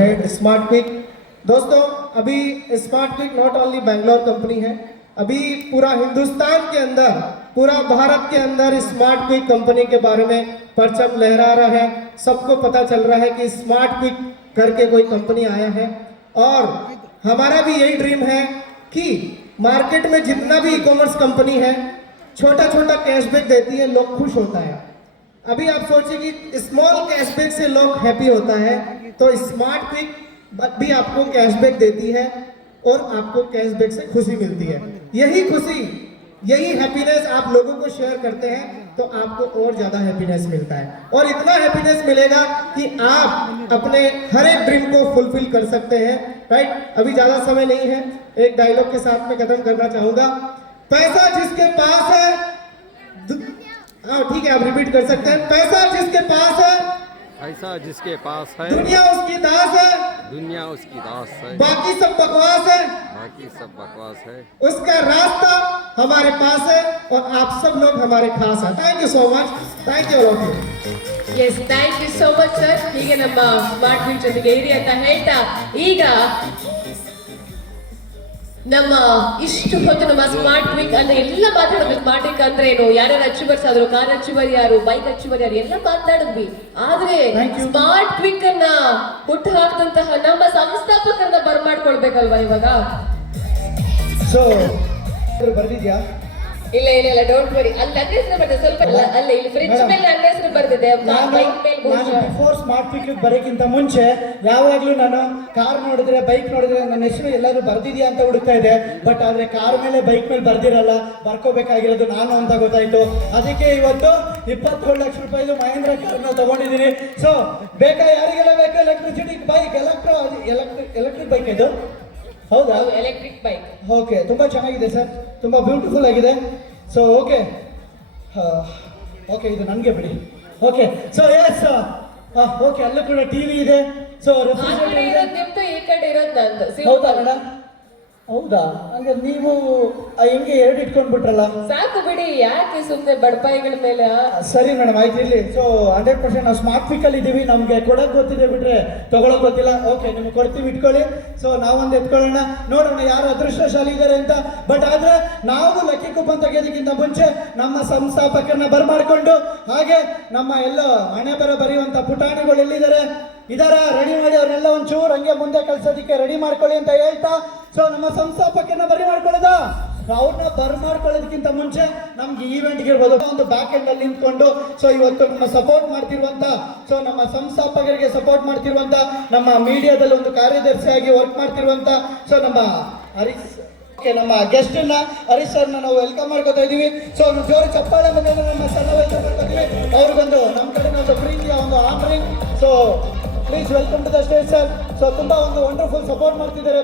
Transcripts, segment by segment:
Head smart quick. दोस्तों अभी smart quick not only Bangalore company है, अभी पूरा हिंदुस्तान के अंदर, पूरा भारत के अंदर स्मार्ट क्विक कंपनी के बारे में परचम लहरा रहा है। सबको पता चल रहा है कि स्मार्ट क्विक करके कोई कंपनी आया है। और हमारा भी यही ड्रीम है कि मार्केट में जितना भी ई कॉमर्स कंपनी है छोटा छोटा कैशबैक देती है, लोग खुश होता है। अभी आप सोचिए कि स्मॉल कैशबैक से लोग हैप्पी होता है, तो स्मार्ट क्विक भी आपको कैशबैक देती है और आपको कैशबैक से खुशी मिलती है। यही खुशी, यही हैप्पीनेस आप लोगों को शेयर करते हैं तो आपको और ज्यादा हैप्पीनेस मिलता है। और इतना हैप्पीनेस मिलेगा कि आप अपने हर एक ड्रीम को फुलफिल कर सकते हैं। राइट, अभी ज्यादा समय नहीं है, एक डायलॉग के साथ में खत्म करना चाहूंगा। पैसा जिसके पास है, हाँ ठीक है, आप रिपीट कर सकते हैं। पैसा जिसके पास है, पैसा जिसके पास है, दुनिया उसकी दास है, दुनिया उसकी दास है, बाकी सब बकवास है, बाकी सब बकवास है। उसका रास्ता हमारे पास है और आप सब लोग हमारे खास हैं। Thank you so much, thank you all of you. Yes thank you so much sir. ಹೀಗೆ ನಮ್ಮ ಸ್ಮಾರ್ಟ್ ಕ್ವಿಕ್ ಜೊತೆಗೆ ಇರಿ ಅಂತ ಹೇಳ್ತಾ ಈಗ ನಮ್ಮ ಇಷ್ಟು ಹೊತ್ತು ನಮ್ಮ ಸ್ಮಾರ್ಟ್ ಕ್ವಿಕ್ ಅಂದ್ರೆ ಎಲ್ಲ ಮಾತಾಡಿದ್ವಿ. ಸ್ಮಾರ್ಟ್ ಕ್ವಿಕ್ ಅಂದ್ರೆ ಏನು, ಯಾರ್ಯಾರು ಅಚೀವರ್ಸ್ ಆದ್ರು, ಕಾರ್ ಅಚೀವರ್ ಯಾರು, ಬೈಕ್ ಅಚೀವರ್ ಯಾರು, ಎಲ್ಲ ಮಾತಾಡಿದ್ವಿ. ಆದ್ರೆ ಸ್ಮಾರ್ಟ್ ಕ್ವಿಕ್ ಅನ್ನ ಹುಟ್ಟು ಹಾಕಿದಂತಹ ನಮ್ಮ ಸಂಸ್ಥಾಪಕರನ್ನ ಬರ್ಮಾಡ್ಕೊಳ್ಬೇಕಲ್ವಾ ಇವಾಗ. ಸೊ ಬರ್ದಿದ್ಯಾ? ಇಲ್ಲ ಇಲ್ಲ ಇಲ್ಲ, ಡೋಂಟ್ ವರಿ. ಅಲ್ಲಿ ನನ್ನ ಹೆಸರು ಬರ್ದಿದೆ ಸ್ವಲ್ಪ. ಅಲ್ಲ ಇಲ್ಲಿ ಫ್ರಿಡ್ಜ್ ಮೇಲೆ ನನ್ನ ಹೆಸರು ಬರ್ದಿದೆ, ಬೈಕ್ ಮೇಲೆ. ನಾನು ಬಿಫೋರ್ ಸ್ಮಾರ್ಟ್ ಕ್ವಿಕ್ ಬರೋಕ್ಕಿಂತ ಮುಂಚೆ ಯಾವಾಗ್ಲೂ ನಾನು ಕಾರ್ ನೋಡಿದ್ರೆ, ಬೈಕ್ ನೋಡಿದ್ರೆ ನನ್ನ ಹೆಸರು ಎಲ್ಲರೂ ಬರ್ದಿದ್ಯಾ ಅಂತ ಹುಡುಕ್ತಾ ಇದೆ. ಬಟ್ ಆದ್ರೆ ಕಾರ್ ಮೇಲೆ ಬೈಕ್ ಮೇಲೆ ಬರ್ದಿರಲ್ಲ, ಬರ್ಕೋಬೇಕಾಗಿರೋದು ನಾನು ಅಂತ ಗೊತ್ತಾಯ್ತು. ಅದಕ್ಕೆ ಇವತ್ತು 27 ಲಕ್ಷ ರೂಪಾಯಿದು ಮಹೇಂದ್ರ ಕಾರ್ನ ತಗೊಂಡಿದ್ದೀನಿ. ಸೊ ಬೇಕಾ, ಯಾರಿಗೆಲ್ಲ ಬೇಕು ಎಲೆಕ್ಟ್ರಿಸಿಟಿ ಬೈಕ್, ಎಲೆಕ್ಟ್ರಿಕ್ ಬೈಕ್ ಇದು? ಹೌದಾ, ಎಲೆಕ್ಟ್ರಿಕ್ ಬೈಕ್. ಓಕೆ, ತುಂಬ ಚೆನ್ನಾಗಿದೆ ಸರ್, ತುಂಬ ಬ್ಯೂಟಿಫುಲ್ ಆಗಿದೆ. ಸೊ ಓಕೆ ಓಕೆ, ಇದು ನನಗೆ ಬಿಡಿ. ಓಕೆ, ಸೊ ಎಸ್, ಓಕೆ, ಅಲ್ಲೂ ಕೂಡ ಟಿವಿ ಇದೆ. ಸೊ ರೆಫ್ರಿಜರೇಟರ್ ಇದೆ. ನಿಮ್ದು ಈ ಕಡೆ ಇರೋದು ನಂದು. ಹೌದಾ ಮೇಡಮ್? ಹೌದಾ, ಹಂಗೆ ನೀವು ಹಿಂಗೆ ಎರಡು ಇಟ್ಕೊಂಡ್ಬಿಟ್ರಲ್ಲ. ಸಾಕು ಬಿಡಿ, ಯಾಕೆ ಸುಮ್ಮನೆ ಬಡಪಾಯಿಗಳ ಮೇಲೆ. ಸರಿ ಮೇಡಮ್, ಆಯ್ತು ಇರಲಿ. ಸೊ 100% ನಾವು ಸ್ಮಾರ್ಟ್ ಕ್ವಿಕ್ ಅಲ್ಲಿ ಇದ್ದೀವಿ, ನಮಗೆ ಕೊಡೋಕೆ ಗೊತ್ತಿದೆ ಬಿಟ್ರೆ ತಗೊಳಕ್ ಗೊತ್ತಿಲ್ಲ. ಓಕೆ, ನಿಮ್ಗೆ ಕೊಡ್ತೀವಿ, ಇಟ್ಕೊಳ್ಳಿ. ಸೊ ನಾವೊಂದು ಎತ್ಕೊಳ್ಳೋಣ, ನೋಡೋಣ ಯಾರು ಅದೃಷ್ಟಶಾಲಿ ಇದ್ದಾರೆ ಅಂತ. ಬಟ್ ಆದ್ರೆ ನಾವು ಲಕ್ಕಿ ಕೂಪನ್ ತೆಗೆಯೋದಕ್ಕಿಂತ ಮುಂಚೆ ನಮ್ಮ ಸಂಸ್ಥಾಪಕರನ್ನ ಬರ್ಮಾಡ್ಕೊಂಡು, ಹಾಗೆ ನಮ್ಮ ಎಲ್ಲ ಹಣೆ ಬರೆಯುವಂತ ಪುಟಾಣಿಗಳು ಎಲ್ಲಿದ್ದಾರೆ ಇದರ ರೆಡಿ ಮಾಡಿ ಅವ್ರನ್ನೆಲ್ಲ ಒಂಚೂರು ಹಂಗೆ ಮುಂದೆ ಕಳ್ಸೋದಕ್ಕೆ ರೆಡಿ ಮಾಡ್ಕೊಳ್ಳಿ ಅಂತ ಹೇಳ್ತಾ, ಸೊ ನಮ್ಮ ಸಂಸ್ಥಾಪಕರನ್ನ ಬರಿ ಮಾಡ್ಕೊಳ್ಳೋದ. ಅವ್ರನ್ನ ಬರ್ಮಾಡ್ಕೊಳ್ಳೋದಕ್ಕಿಂತ ಮುಂಚೆ ನಮ್ಗೆ ಈವೆಂಟ್ಗೆ ಇರ್ಬೋದು ಒಂದು ಬ್ಯಾಕ್ ಎಂಡ್ ಅಲ್ಲಿ ನಿಂತ್ಕೊಂಡು, ಸೊ ಇವತ್ತು ನಮ್ಮ ಸಪೋರ್ಟ್ ಮಾಡ್ತಿರುವಂತ, ಸೊ ನಮ್ಮ ಸಂಸ್ಥಾಪಕರಿಗೆ ಸಪೋರ್ಟ್ ಮಾಡ್ತಿರುವಂತ, ನಮ್ಮ ಮೀಡಿಯಾದಲ್ಲಿ ಒಂದು ಕಾರ್ಯದರ್ಶಿಯಾಗಿ ವರ್ಕ್ ಮಾಡ್ತಿರುವಂತ, ಸೊ ನಮ್ಮ ಹರೀಶ್, ನಮ್ಮ ಗೆಸ್ಟ್ ಅನ್ನ ಹರೀಶ್ ಸರ್ನ ನಾವು ವೆಲ್ಕಮ್ ಮಾಡ್ಕೊತಾ ಇದೀವಿ. ಸೊ ಜೋರು ಚಪ್ಪಾಳೆ ಬಗ್ಗೆ ನಮ್ಮ ಸರ್ನ ವೆಲ್ಕಮ್ ಮಾಡ್ಕೊತಾ ಇದೀವಿ. ಅವ್ರಿಗೊಂದು ನಮ್ಮ ಕಡೆ ಒಂದು ಪ್ರೀತಿಯ ಒಂದು offering. So please welcome to the stage sir. So ತುಂಬ ಒಂದು ವಂಡರ್ಫುಲ್ ಸಪೋರ್ಟ್ ಮಾಡ್ತಿದ್ದಾರೆ,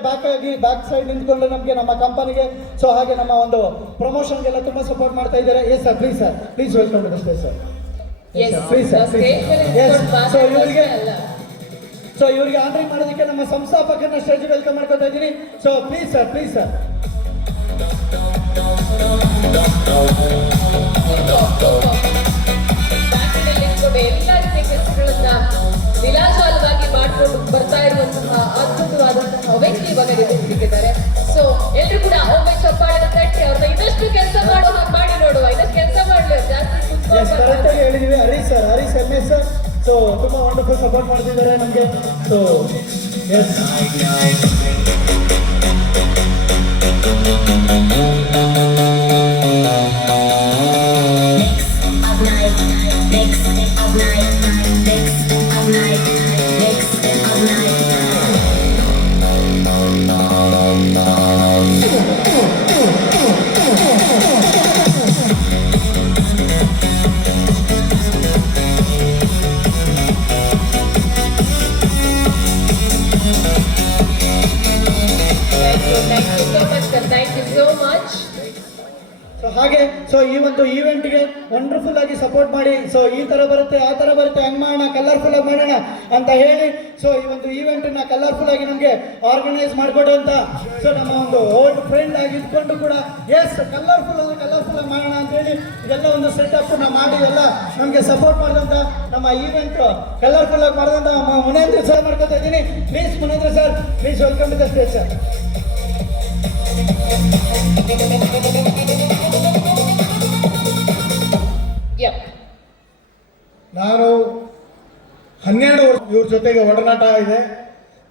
ಬ್ಯಾಕ್ ಸೈಡ್ ನಿಂತ್ಕೊಂಡು ನಮಗೆ, ನಮ್ಮ ಕಂಪನಿಗೆ. ಸೊ ಹಾಗೆ ನಮ್ಮ ಒಂದು ಪ್ರಮೋಷನ್ಗೆಲ್ಲ ತುಂಬ ಸಪೋರ್ಟ್ ಮಾಡ್ತಾ ಇದ್ದಾರೆ. Yes sir, please sir, please welcome to the stage sir. Please sir, yes. So ಇವರಿಗೆ ಆನ್ರಿಂಗ್ ಮಾಡೋದಕ್ಕೆ ನಮ್ಮ ಸಂಸ್ಥಾಪಕರನ್ನ ಸ್ಟೇಜ್ ವೆಲ್ಕಮ್ ಮಾಡ್ಕೊತಾ ಇದ್ದೀನಿ. So please sir, please sir. ಎಲ್ಲ ಕೆಲಸಗಳನ್ನ ವಿಲಾಸವಾಗಿ ಮಾಡಿಕೊಂಡು ಬರ್ತಾ ಇರುವಂತಹ ಅದ್ಭುತವಾದಂತಹ ವ್ಯಕ್ತಿ ಇವಾಗ ಸಿಕ್ಕಿದ್ದಾರೆ. ಸೊ ಎಲ್ಲರೂ ಕೂಡ ಒಮ್ಮೆ ಚಪ್ಪಾಳೆ ತಟ್ಟಿ ಅವ್ರನ್ನ ಇನ್ನಷ್ಟು ಕೆಲಸ ಮಾಡೋ ಹಾಗೆ ಮಾಡಿ ನೋಡುವ. ಇನ್ನಷ್ಟು ಕೆಲಸ ಮಾಡಲಿ, ಜಾಸ್ತಿ ಕರೆಕ್ಟಾಗಿ ಹೇಳಿದೀವಿ. Harish sir, Harish M S sir, so ತುಂಬ ವಂಡರ್ಫುಲ್ ಸಪೋರ್ಟ್ ಮಾಡ್ತಿದ್ದಾರೆ ನಮಗೆ. ಸೊ ಎಸ್, ಹಾಗೆ ಸೊ ಈ ಒಂದು ಈವೆಂಟ್ಗೆ ವಂಡರ್ಫುಲ್ ಆಗಿ ಸಪೋರ್ಟ್ ಮಾಡಿ, ಸೊ ಈ ತರ ಬರುತ್ತೆ ಆ ತರ ಬರುತ್ತೆ ಹಂಗ್ ಮಾಡೋಣ ಕಲರ್ಫುಲ್ ಆಗಿ ಮಾಡೋಣ ಅಂತ ಹೇಳಿ ಸೊ ಈ ಒಂದು ಈವೆಂಟ್ ನ ಕಲರ್ಫುಲ್ ಆಗಿ ನಮ್ಗೆ ಆರ್ಗನೈಸ್ ಮಾಡ್ಕೊಡು ಅಂತ ಸೊ ನಮ್ಮ ಒಂದು ಓಲ್ಡ್ ಫ್ರೆಂಡ್ ಆಗಿ ಇಟ್ಕೊಂಡು ಕೂಡ ಎಸ್ ಕಲರ್ಫುಲ್ ಆಗಿ ಮಾಡೋಣ ಅಂತ ಹೇಳಿ ಇದೆಲ್ಲ ಒಂದು ಸೆಟಪ್ ಮಾಡಿ ಎಲ್ಲ ನಮ್ಗೆ ಸಪೋರ್ಟ್ ಮಾಡಿದಂತ ನಮ್ಮ ಈವೆಂಟ್ ಕಲರ್ಫುಲ್ ಆಗಿ ಮಾಡಿದಂತ ಮುನೇಂದ್ರ ಸರ್ ಮಾಡ್ಕೊತಾ ಇದ್ದೀನಿ. Please Munendra sir, please welcome to the stage sir. ನಾನು 12 ವರ್ಷ ಇವ್ರ ಜೊತೆಗೆ ಒಡನಾಟ ಇದೆ.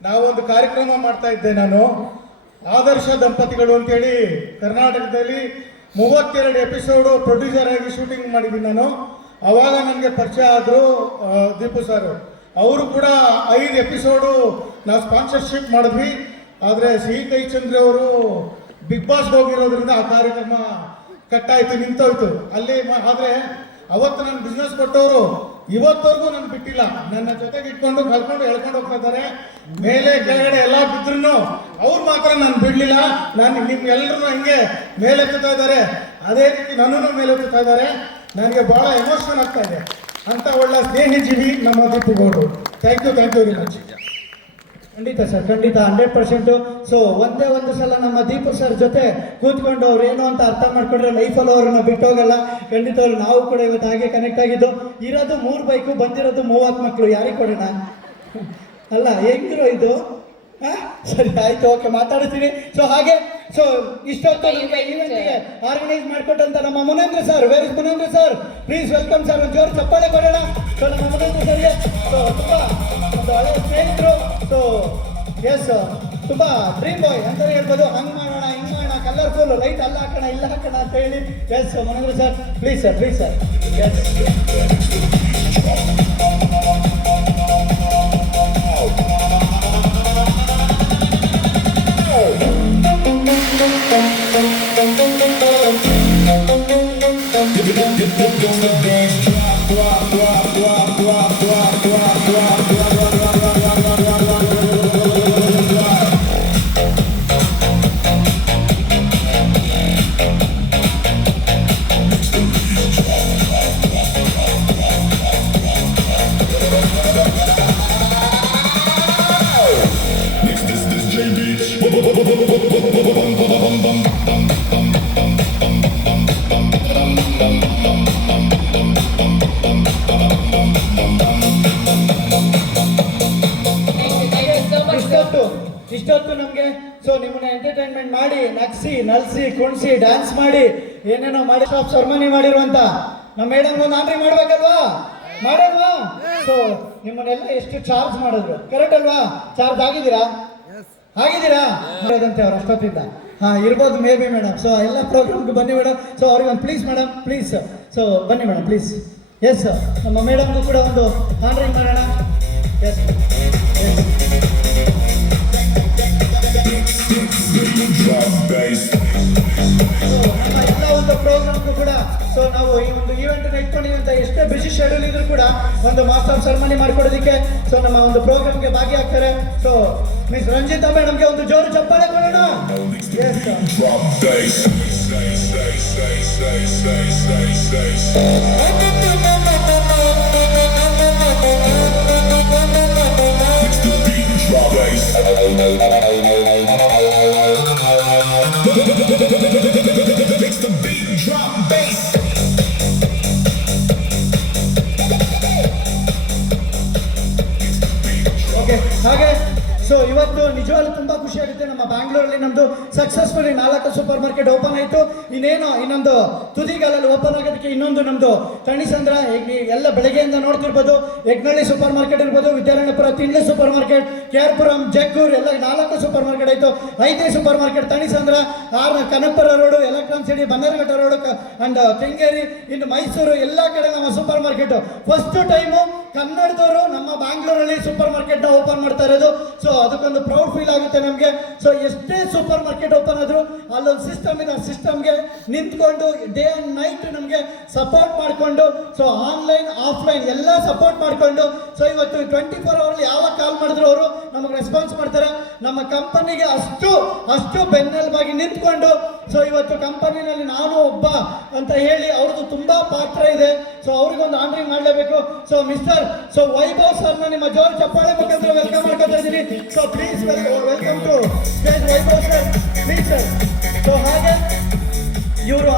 ನಾವೊಂದು ಕಾರ್ಯಕ್ರಮ ಮಾಡ್ತಾ ಇದ್ದೆ, ನಾನು ಆದರ್ಶ ದಂಪತಿಗಳು ಅಂತೇಳಿ ಕರ್ನಾಟಕದಲ್ಲಿ 32 ಎಪಿಸೋಡು ಪ್ರೊಡ್ಯೂಸರ್ ಆಗಿ ಶೂಟಿಂಗ್ ಮಾಡಿದ್ದೀನಿ ನಾನು. ಆವಾಗ ನನಗೆ ಪರಿಚಯ ಆದರು ದೀಪು ಸರ್. ಅವರು ಕೂಡ 5 ಎಪಿಸೋಡು ನಾವು ಸ್ಪಾನ್ಸರ್ಶಿಪ್ ಮಾಡಿದ್ವಿ. ಆದರೆ ಸಿ ಕೈಚಂದ್ರ ಅವರು ಬಿಗ್ ಬಾಸ್ಗೆ ಹೋಗಿರೋದ್ರಿಂದ ಆ ಕಾರ್ಯಕ್ರಮ ಕಟ್ಟಾಯಿತು, ನಿಂತೋಯ್ತು ಅಲ್ಲಿ. ಆದರೆ ಅವತ್ತು ನನ್ನ ಬಿಸ್ನೆಸ್ ಕೊಟ್ಟವರು ಇವತ್ತವರೆಗೂ ನಾನು ಬಿಟ್ಟಿಲ್ಲ, ನನ್ನ ಜೊತೆಗೆ ಇಟ್ಕೊಂಡು ಕಳ್ಕೊಂಡು ಎಳ್ಕೊಂಡು ಹೋಗ್ತಾ ಇದ್ದಾರೆ. ಮೇಲೆ ಕೆಳಗಡೆ ಎಲ್ಲ ಬಿದ್ರು ಅವ್ರು ಮಾತ್ರ ನಾನು ಬಿಡಲಿಲ್ಲ. ನಾನು ನಿಮ್ಗೆಲ್ಲರೂ ಹಿಂಗೆ ಮೇಲೆತ್ತುತ್ತಾ ಇದ್ದಾರೆ, ಅದೇ ರೀತಿ ನನ್ನನ್ನು ಮೇಲೆತ್ತುತ್ತಾ ಇದ್ದಾರೆ. ನನಗೆ ಭಾಳ ಎಮೋಷನ್ ಆಗ್ತಾ ಇದೆ. ಅಂತ ಒಳ್ಳೆ ಸ್ನೇಹಿಜೀವಿ ನಮ್ಮ ದೀಪುಗೌಡರು. Thank you very much. ಖಂಡಿತ ಸರ್, ಖಂಡಿತ 100%. ಸೊ ಒಂದೇ ಒಂದು ಸಲ ನಮ್ಮ ದೀಪು ಸರ್ ಜೊತೆ ಕೂತ್ಕೊಂಡು ಅವ್ರು ಏನು ಅಂತ ಅರ್ಥ ಮಾಡ್ಕೊಂಡ್ರೆ ಲೈಫಲ್ಲಿ ಅವ್ರನ್ನ ಬಿಟ್ಟೋಗಲ್ಲ. ಖಂಡಿತ ಅವ್ರು ನಾವು ಕೂಡ ಇವತ್ತು ಹಾಗೆ ಕನೆಕ್ಟ್ ಆಗಿದ್ದು. ಇರೋದು 3 ಬೈಕು, ಬಂದಿರೋದು 30 ಮಕ್ಕಳು, ಯಾರಿಗೆ ಕೊಡೋಣ ಅಲ್ಲ, ಹೆಂಗಿರೋ ಇದು? ಸರಿ ಆಯ್ತು, ಓಕೆ ಮಾತಾಡ್ತೀನಿ. ಸೊ ಹಾಗೆ ಸೊ ಇಷ್ಟೊತ್ತು ಈವೆಂಟ್ಗೆ ಆರ್ಗನೈಸ್ ಮಾಡಿಕೊಟ್ಟಂತ ನಮ್ಮ Munendra sir, very Munendra sir, please welcome sir. ಒಂದು ಜೋರು ಚಪ್ಪಾಳೆ ಕೊಡೋಣ. ಸೊ ನಮ್ಮ ಮುನೇಂದ್ರ ಸರ್ಗೆ ಸೊ ತುಂಬ ಒಂದು ಹಳೆ ಸ್ನೇಹಿತರು. ಸೊ ಎಸ್, ತುಂಬ ಡ್ರೀಮ್ ಬಾಯ್ ಅಂತಲೇ ಹೇಳ್ಬೋದು. ಹಂಗೆ ಮಾಡೋಣ ಹಿಂಗೆ ಮಾಡೋಣ ಕಲರ್ಫುಲ್ ಲೈಟ್ ಅಲ್ಲ ಹಾಕೋಣ ಇಲ್ಲ ಹಾಕೋಣ ಅಂತ ಹೇಳಿ. Yes Munendra sir, please sir, please sir. Yes ಇಷ್ಟೊತ್ತು ನಮಗೆ ಸೊ ನಿಮ್ಮನ್ನ ಎಂಟರ್ಟೈನ್ಮೆಂಟ್ ಮಾಡಿ ನಗ್ಸಿ ನಲ್ಸಿ ಕುಣಿಸಿ ಡ್ಯಾನ್ಸ್ ಮಾಡಿ ಏನೇನೋ ಮಾಡಿ ಸ್ಟಾಪ್ ಸೆರೆಮನಿ ಮಾಡಿರುವಂತ ನಮ್ಮ ಮೇಡಮ್ ಒಂದು ಆನ್ರಿ ಮಾಡ್ಬೇಕಲ್ವಾ? ಮಾಡೋಣವಾ? ಸೊ ನಿಮ್ಮನ್ನೆಲ್ಲ ಎಷ್ಟು ಚಾರ್ಜ್ ಮಾಡಿದ್ರು, ಕರೆಕ್ಟ್ ಅಲ್ವಾ? ಚಾರ್ಜ್ ಆಗಿದ್ದೀರಾ? ಆಗಿದ್ದೀರಾ ಅದಂತೆ ಅವ್ರು ಅಷ್ಟೊತ್ತಿಂದ. ಇರ್ಬೋದು ಮೇ ಬಿ ಮೇಡಮ್. ಸೊ ಎಲ್ಲ ಪ್ರೋಗ್ರಾಮ್ಗೆ ಬನ್ನಿ ಮೇಡಮ್. ಸೊ ಅವ್ರಿಗೆ ಒಂದು ಪ್ಲೀಸ್ ಮೇಡಮ್, ಪ್ಲೀಸ್. ಸೊ ಬನ್ನಿ ಮೇಡಮ್ ಪ್ಲೀಸ್. ಎಸ್, ನಮ್ಮ ಮೇಡಮ್ಗೂ ಕೂಡ ಒಂದು ಆನ್ರಿಂಗ್ ಮಾಡೋಣ. ಎಸ್ ನಮ್ಮ ಎಲ್ಲ ಒಂದು ಪ್ರೋಗ್ರಾಮ್ಗೂ ಕೂಡ ಸೊ ನಾವು ಈ ಒಂದು ಈವೆಂಟ್ ಇಟ್ಕೊಂಡಿರುವಂತ ಎಷ್ಟೇ ಬಿಸಿ ಶೆಡ್ಯೂಲ್ ಇದ್ರು ಕೂಡ ಒಂದು ಮಾಸ್ಟರ್ ಆಫ್ ಸೆರೆಮನಿ ಮಾಡ್ಕೊಡೋದಕ್ಕೆ ಸೊ ನಮ್ಮ ಒಂದು ಪ್ರೋಗ್ರಾಮ್ಗೆ ಭಾಗಿಯಾಗ್ತಾರೆ. ಸೊ ಮಿಸ್ ರಂಜಿತಾ ಮೇಡಮ್ಗೆ ಒಂದು ಜೋರು ಚಪ್ಪಾಳೆ ಕೊಡೋಣ. ಹಾಗೆ ಸೊ ಇವತ್ತು ನಿಜವಾಗ್ಲೂ ತುಂಬಾ ಖುಷಿ ಆಗುತ್ತೆ. ನಮ್ಮ ಬ್ಯಾಂಗ್ಳೂರಲ್ಲಿ ನಮ್ದು ಸಕ್ಸಸ್ಫುಲಿ 4 ಸೂಪರ್ ಮಾರ್ಕೆಟ್ ಓಪನ್ ಆಯಿತು. ಇನ್ನೇನು ಇನ್ನೊಂದು ತುದಿಗಾಲಲ್ಲಿ ಓಪನ್ ಆಗೋದಕ್ಕೆ ಇನ್ನೊಂದು ನಮ್ದು ತಣಿಸಂದ್ರ ಎಲ್ಲ ಬೆಳಗ್ಗೆಯಿಂದ ನೋಡ್ತಿರ್ಬೋದು. ಯಗ್ನಳ್ಳಿ ಸೂಪರ್ ಮಾರ್ಕೆಟ್ ಇರ್ಬೋದು, ವಿದ್ಯಾರಣ್ಯಪುರ ತಿಂಡ್ಲೆ ಸೂಪರ್ ಮಾರ್ಕೆಟ್, KR-ಪುರಂ, ಜಗ್ಗೂರ್ ಎಲ್ಲ 4 ಸೂಪರ್ ಮಾರ್ಕೆಟ್ ಆಯಿತು. 5ನೇ super market Thanisandra, 6 Kanakapura road, electron city, Bannerghatta road and Kengeri, ಇನ್ನು ಮೈಸೂರು ಎಲ್ಲ ಕಡೆ ನಮ್ಮ ಸೂಪರ್ ಮಾರ್ಕೆಟ್ ಫಸ್ಟ್ ಟೈಮು ಕನ್ನಡದವರು ನಮ್ಮ ಬ್ಯಾಂಗ್ಳೂರಲ್ಲಿ ಸೂಪರ್ ಮಾರ್ಕೆಟ್ನ ಓಪನ್ ಮಾಡ್ತಾ ಇರೋದು. ಸೊ ಅದಕ್ಕೊಂದು ಪ್ರೌಡ್ ಫೀಲ್ ಆಗುತ್ತೆ ನಮಗೆ. ಸೊ ಎಷ್ಟೇ ಸೂಪರ್ ಮಾರ್ಕೆಟ್ ಓಪನ್ ಆದರೂ ಅಲ್ಲೊಂದು ಸಿಸ್ಟಮ್ ಇದೆ, ಆ ಸಿಸ್ಟಮ್ಗೆ ನಿಂತ್ಕೊಂಡು ಡೇ ಆ್ಯಂಡ್ ನೈಟ್ ನಮಗೆ ಸಪೋರ್ಟ್ ಮಾಡಿಕೊಂಡು ಸೊ ಆನ್ಲೈನ್ ಆಫ್ಲೈನ್ ಎಲ್ಲ ಸಪೋರ್ಟ್ ಮಾಡಿಕೊಂಡು ಸೊ ಇವತ್ತು 24 ಅವರಲ್ಲಿ ಯಾವಾಗ ಕಾಲ್ ಮಾಡಿದ್ರು ಅವರು ನಮಗೆ ರೆಸ್ಪಾನ್ಸ್ ಮಾಡ್ತಾರೆ. ನಮ್ಮ ಕಂಪನಿಗೆ ಅಷ್ಟು ಬೆನ್ನೆಲುಬಾಗಿ ನಿಂತ್ಕೊಂಡು ಸೊ ಇವತ್ತು ಕಂಪನಿನಲ್ಲಿ ನಾನು ಒಬ್ಬ ಅಂತ ಹೇಳಿ ಅವ್ರದ್ದು ತುಂಬಾ ಪಾತ್ರ ಇದೆ. ಸೊ ಅವ್ರಿಗೊಂದು ಆನರಿಂಗ್ ಮಾಡಲೇಬೇಕು. ಸೊ ವೈಭವ್ ಸರ್ನ ನಿಮ್ಮ ಜೋರು ಚಪ್ಪಾಳೆ ಮುಖಾಂತರ ವೆಲ್ಕಮ್ ಮಾಡ್ಕೊತಾ ಇದ್ದೀನಿ. So please welcome to stage Vaibhav sir, please sir. So ಹಾಗೆ ಇವರು